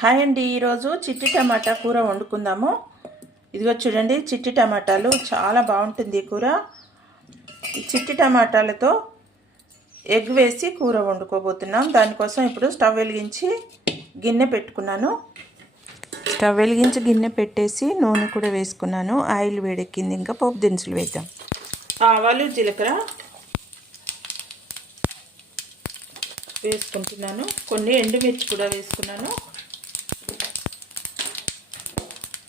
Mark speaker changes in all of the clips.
Speaker 1: Hi అండి. ఈరోజు చిట్టి టమాటా కూర వండుకుందాము. ఇదిగో చూడండి చిట్టి టమాటాలు చాలా బాగుంటుంది కూర. ఈ చిట్టి టమాటాలతో ఎగ్ వేసి కూర వండుకోబోతున్నాం. దానికోసం ఇప్పుడు స్టవ్ వెలిగించి గిన్నె పెట్టుకున్నాను. స్టవ్ వెలిగించి గిన్నె పెట్టేసి నూనె కూడా వేసుకున్నాను. ఆయిల్ వేడెక్కింది. ఇంకా పోపు దినుసులు వేద్దాం. ఆవాలు జీలకర్ర వేసుకుంటున్నాను. కొన్ని ఎండుమిర్చి కూడా వేసుకున్నాను.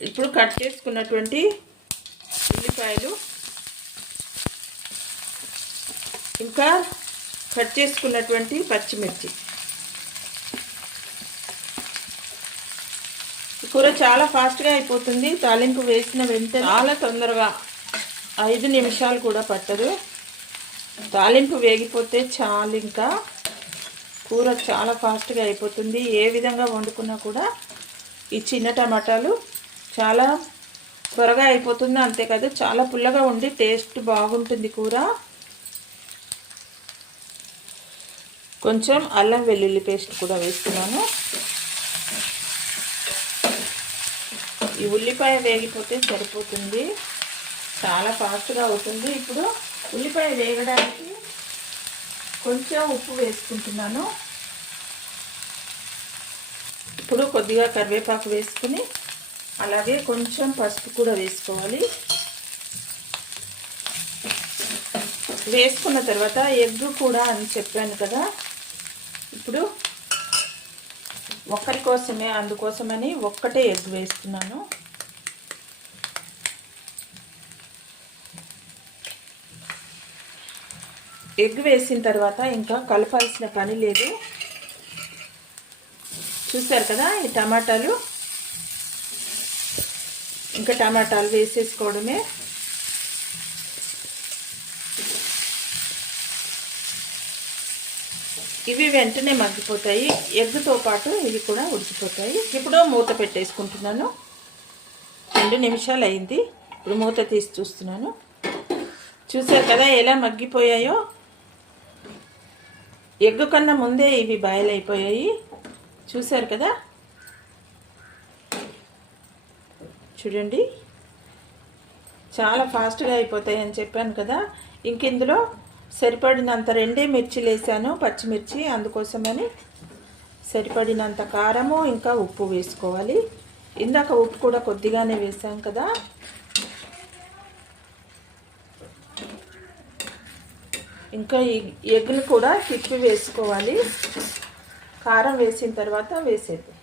Speaker 1: ఇప్పుడు కట్ చేసుకున్నటువంటి ఉల్లిపాయలు ఇంకా కట్ చేసుకున్నటువంటి పచ్చిమిర్చి. కూర చాలా ఫాస్ట్గా అయిపోతుంది. తాలింపు వేసిన వెంటనే చాలా తొందరగా ఐదు నిమిషాలు కూడా పట్టదు. తాలింపు వేగిపోతే చాలు ఇంకా. కూర చాలా ఫాస్ట్గా అయిపోతుంది. ఏ విధంగా వండుకున్నా కూడా ఈ చిన్న టమాటాలు చాలా త్వరగా అయిపోతుంది. అంతేకాదు చాలా పుల్లగా ఉండి టేస్ట్ బాగుంటుంది కూర. కొంచెం అల్లం వెల్లుల్లి పేస్ట్ కూడా వేస్తున్నాను. ఈ ఉల్లిపాయ వేగిపోతే సరిపోతుంది. చాలా ఫాస్ట్గా అవుతుంది. ఇప్పుడు ఉల్లిపాయ వేగడానికి కొంచెం ఉప్పు వేసుకుంటున్నాను. ఇప్పుడు కొద్దిగా కరివేపాకు వేసుకుని అలాగే కొంచెం పసుపు కూడా వేసుకోవాలి. వేసుకున్న తర్వాత ఎగ్ కూడా అని చెప్పాను కదా. ఇప్పుడు ఒక్కరి కోసమే అందుకోసమని ఒక్కటే ఎగ్ వేస్తున్నాను. ఎగ్ వేసిన తర్వాత ఇంకా కలపాల్సిన పని లేదు. చూసారు కదా ఈ టమాటాలు? ఇంకా టమాటాలు వేసేసుకోవడమే. ఇవి వెంటనే మగ్గిపోతాయి. ఎగ్గుతో పాటు ఇవి కూడా ఉడికిపోతాయి. ఇప్పుడు మూత పెట్టేసుకుంటున్నాను. రెండు నిమిషాలు అయింది. ఇప్పుడు మూత తీసి చూస్తున్నాను. చూసారు కదా ఎలా మగ్గిపోయాయో? ఎగ్గు కన్నా ముందే ఇవి బాయిల్ అయిపోయాయి. చూసారు కదా? చూడండి. చాలా ఫాస్ట్గా అయిపోతాయి అని చెప్పాను కదా. ఇంక ఇందులో సరిపడినంత రెండే మిర్చిలు వేసాను పచ్చిమిర్చి అందుకోసమని. సరిపడినంత కారము ఇంకా ఉప్పు వేసుకోవాలి. ఇందాక ఉప్పు కూడా కొద్దిగానే వేసాం కదా. ఇంకా ఈ కూడా తిప్పి వేసుకోవాలి. కారం వేసిన తర్వాత వేసేది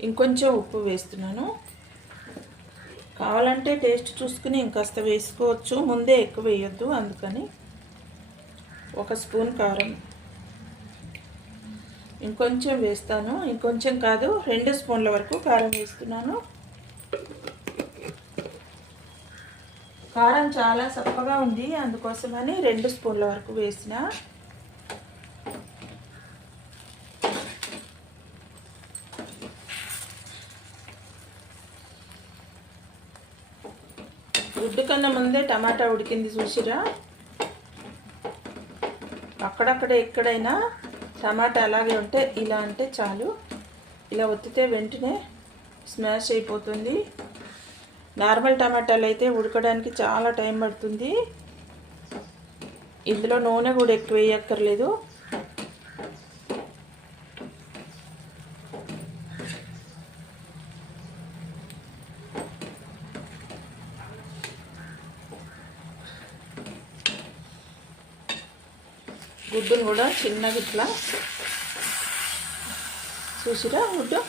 Speaker 1: ఇంకొంచెం ఉప్పు వేస్తున్నాను. కావాలంటే టేస్ట్ చూసుకుని ఇంకాస్త వేసుకోవచ్చు. ముందే ఎక్కువ వేయొద్దు అందుకని ఒక స్పూన్ కారం. ఇంకొంచెం వేస్తాను. ఇంకొంచెం కాదు రెండు స్పూన్ల వరకు కారం వేస్తున్నాను. కారం చాలా చప్పగా ఉంది అందుకోసమని రెండు స్పూన్ల వరకు వేసిన గుడ్డు కన్నా ముందే టమాటా ఉడికింది చూసిరా? అక్కడక్కడ ఎక్కడైనా టమాటా అలాగే ఉంటే ఇలా అంటే చాలు. ఇలా ఒత్తితే వెంటనే స్మాష్ అయిపోతుంది. నార్మల్ టమాటాలు అయితే ఉడకడానికి చాలా టైం పడుతుంది. ఇందులో నూనె కూడా ఎక్కువ వేయక్కర్లేదు గుడ్డును కూడా చిన్నగా ఇట్లా. చూసిరా గుడ్డు?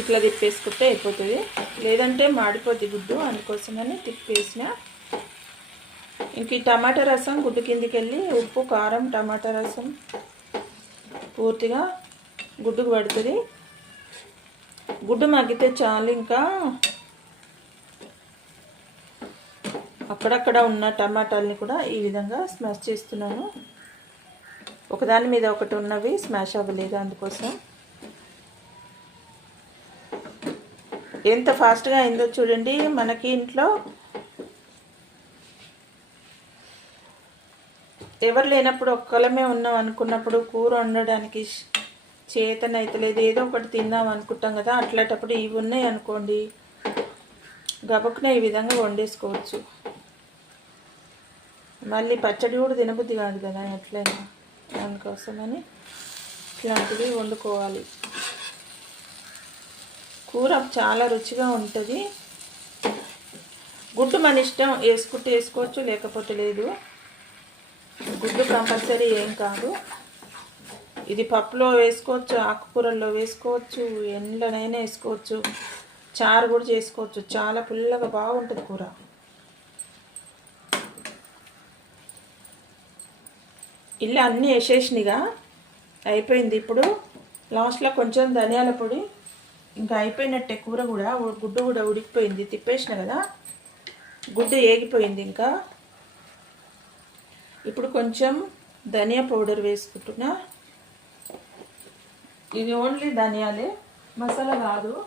Speaker 1: ఇట్లా తిప్పేసుకుంటే అయిపోతుంది. లేదంటే మాడిపోద్ది గుడ్డు అందుకోసమని తిప్పేసిన. ఇంక ఈ టమాటా రసం గుడ్డు కిందికి వెళ్ళి ఉప్పు కారం టమాటా రసం పూర్తిగా గుడ్డుకు పడుతుంది. గుడ్డు మగ్గితే చాలు ఇంకా. అక్కడక్కడ ఉన్న టమాటాలని కూడా ఈ విధంగా స్మాష్ చేస్తున్నాను. ఒకదాని మీద ఒకటి ఉన్నవి స్మాష్ అవ్వలేదు అందుకోసం. ఎంత ఫాస్ట్గా అయిందో చూడండి మనకి ఇంట్లో ఎవరు లేనప్పుడు ఒక్కలమే ఉన్నాం అనుకున్నప్పుడు కూర వండడానికి చేతనైతలేదు ఏదో ఒకటి తిందాం అనుకుంటాం కదా అట్లాంటప్పుడు ఇవి ఉన్నాయి అనుకోండి. గబక్కున ఈ విధంగా వండేసుకోవచ్చు. మళ్ళీ పచ్చడి కూడా తినబుద్ధి కాదు కదా ఎట్లయినా. దానికోసమని ఇట్లాంటివి వండుకోవాలి. కూర చాలా రుచిగా ఉంటుంది. గుడ్డు మన ఇష్టం వేసుకుంటే వేసుకోవచ్చు లేకపోతే లేదు. గుడ్డు కంపల్సరీ ఏం కాదు. ఇది పప్పులో వేసుకోవచ్చు ఆకుకూరల్లో వేసుకోవచ్చు ఎండ్లనైనా వేసుకోవచ్చు చారు కూడా చేసుకోవచ్చు. చాలా పుల్లగా బాగుంటుంది కూర. ఇల్లు అన్నీ వేసేసినాయిగా అయిపోయింది ఇప్పుడు. లాస్ట్లో కొంచెం ధనియాల పొడి ఇంకా అయిపోయినట్టే కూర కూడా. గుడ్డు కూడా ఉడికిపోయింది. తిప్పేసిన కదా. గుడ్డు ఏగిపోయింది ఇంకా. ఇప్పుడు కొంచెం ధనియా పౌడర్ వేసుకుంటున్నా. ఇది ఓన్లీ ధనియాలే. మసాలా కాదు.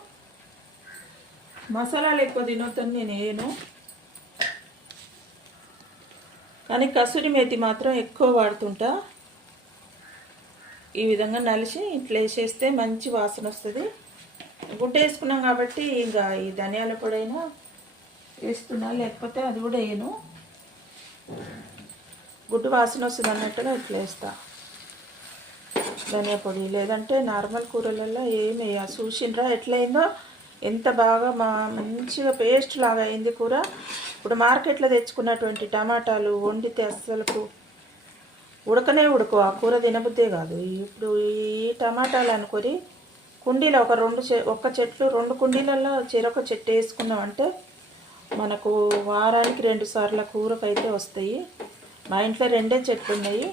Speaker 1: మసాలాలు ఎక్కువ తినొద్దని నేను వేయను. కానీ కసూరి మేతి మాత్రం ఎక్కువ వాడుతుంటా. ఈ విధంగా నలిసి ఇట్లా వేసేస్తే మంచి వాసన వస్తుంది. గుడ్డ వేసుకున్నాం కాబట్టి ఇంకా ఈ ధనియాల పొడైనా వేస్తున్నా లేకపోతే అది కూడా వేయను. గుడ్డు వాసన వస్తుంది అన్నట్టుగా ఇట్లా వేస్తా. ధనియా పొడి లేదంటే నార్మల్ కూరలలో ఏమి వేయాలి చూసిండ్రా ఎట్లయిందో ఎంత బాగా మా మంచిగా పేస్ట్ లాగా అయింది కూర. ఇప్పుడు మార్కెట్లో తెచ్చుకున్నటువంటి టమాటాలు వండితే అస్సలకు ఉడకనే ఉడుకో ఆ కూర తినబుద్దే కాదు. ఇప్పుడు ఈ టమాటాలు అనుకొని కుండీలో ఒక రెండు చె ఒక్క చెట్లు రెండు కుండీలలో చెరొక చెట్టు వేసుకున్నామంటే మనకు వారానికి రెండు సార్ల కూరకైతే వస్తాయి. మా ఇంట్లో రెండే చెట్లు ఉన్నాయి.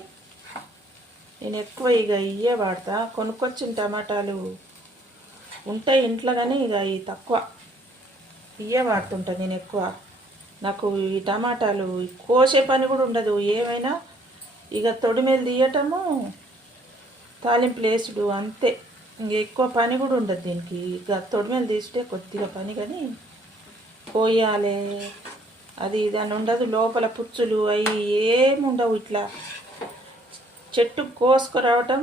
Speaker 1: నేను ఎక్కువ ఇక ఇవే వాడతా. కొనుక్కొచ్చిన టమాటాలు ఉంటాయి ఇంట్లో కానీ ఇక ఇవి తక్కువ. ఇవే వాడుతుంటా నేను ఎక్కువ. నాకు ఈ టమాటాలు కోసే పని కూడా ఉండదు. ఏమైనా ఇక తొడి మీద తీయటము తాలింపు లేసుడు అంతే. ఇంక ఎక్కువ పని కూడా ఉండదు దీనికి. ఇక తొడి మీద తీస్తే కొద్దిగా పని కానీ కోయాలి అది దాని ఉండదు. లోపల పుచ్చులు అవి ఏమి ఉండవు ఇట్లా. చెట్టు కోసుకురావటం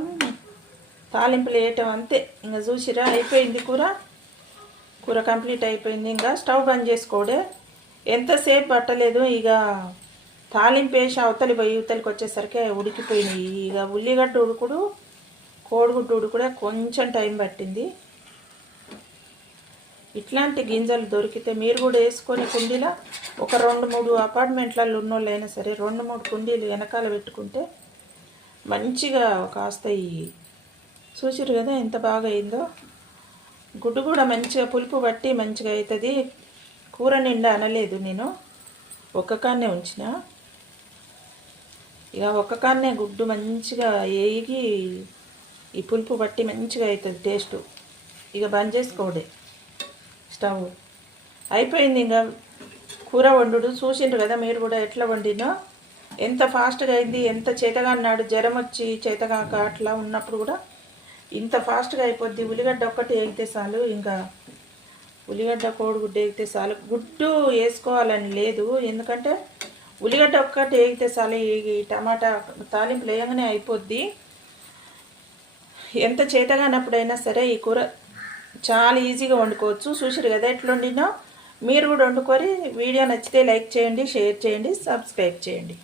Speaker 1: తాలింపులు వేయటం అంతే. ఇంకా చూసిరా అయిపోయింది కూర? కూర కంప్లీట్ అయిపోయింది. ఇంకా స్టవ్ బంద్ చేసుకోడే. ఎంతసేపు పట్టలేదు ఇక తాలింపు వేసి అవతలి పోయి ఇవతలికి వచ్చేసరికి ఉడికిపోయినాయి. ఇక ఉల్లిగడ్డ ఉడుకుడు కోడిగుడ్డు ఉడుకుడే కొంచెం టైం పట్టింది. ఇట్లాంటి గింజలు దొరికితే మీరు కూడా వేసుకొని కుండీలో ఒక రెండు మూడు అపార్ట్మెంట్లలో ఉన్నోళ్ళు అయినా సరే రెండు మూడు కుండీలు వెనకాల పెట్టుకుంటే మంచిగా కాస్తాయి చూసిరు కదా ఎంత బాగా అయిందో? గుడ్డు కూడా మంచిగా పులుపు పట్టి మంచిగా అవుతుంది. కూర నిండా అనలేదు నేను. ఒక్క కాన్నే ఉంచిన. ఇక ఒక్క కాన్నే గుడ్డు మంచిగా వేగి ఈ పులుపు పట్టి మంచిగా అవుతుంది టేస్ట్. ఇక బంద్ చేసుకోడే స్టవ్. అయిపోయింది ఇంకా. కూర వండుడు. చూసిండ్రు కదా మీరు కూడా ఎట్లా వండినో. ఎంత ఫాస్ట్గా అయింది ఎంత చేతగా అన్నాడు జ్వరం వచ్చి చేతగాక అట్లా ఉన్నప్పుడు కూడా. ఇంత ఫాస్ట్గా అయిపోద్ది. ఉల్లిగడ్డ ఒక్కటి వేగితే చాలు. ఇంకా ఉల్లిగడ్డ కోడిగుడ్డు ఎగితే చాలు. గుడ్డు వేసుకోవాలని లేదు. ఎందుకంటే ఉల్లిగడ్డ ఒక్కటి వేగితే చాలు. ఈ టమాటా తాలింపు వేయగానే అయిపోద్ది. ఎంత చేతగానప్పుడైనా సరే ఈ కూర చాలా ఈజీగా వండుకోవచ్చు. చూసిరు కదా ఎట్లా వండినో? మీరు కూడా వండుకొని వీడియో నచ్చితే లైక్ చేయండి షేర్ చేయండి సబ్స్క్రైబ్ చేయండి.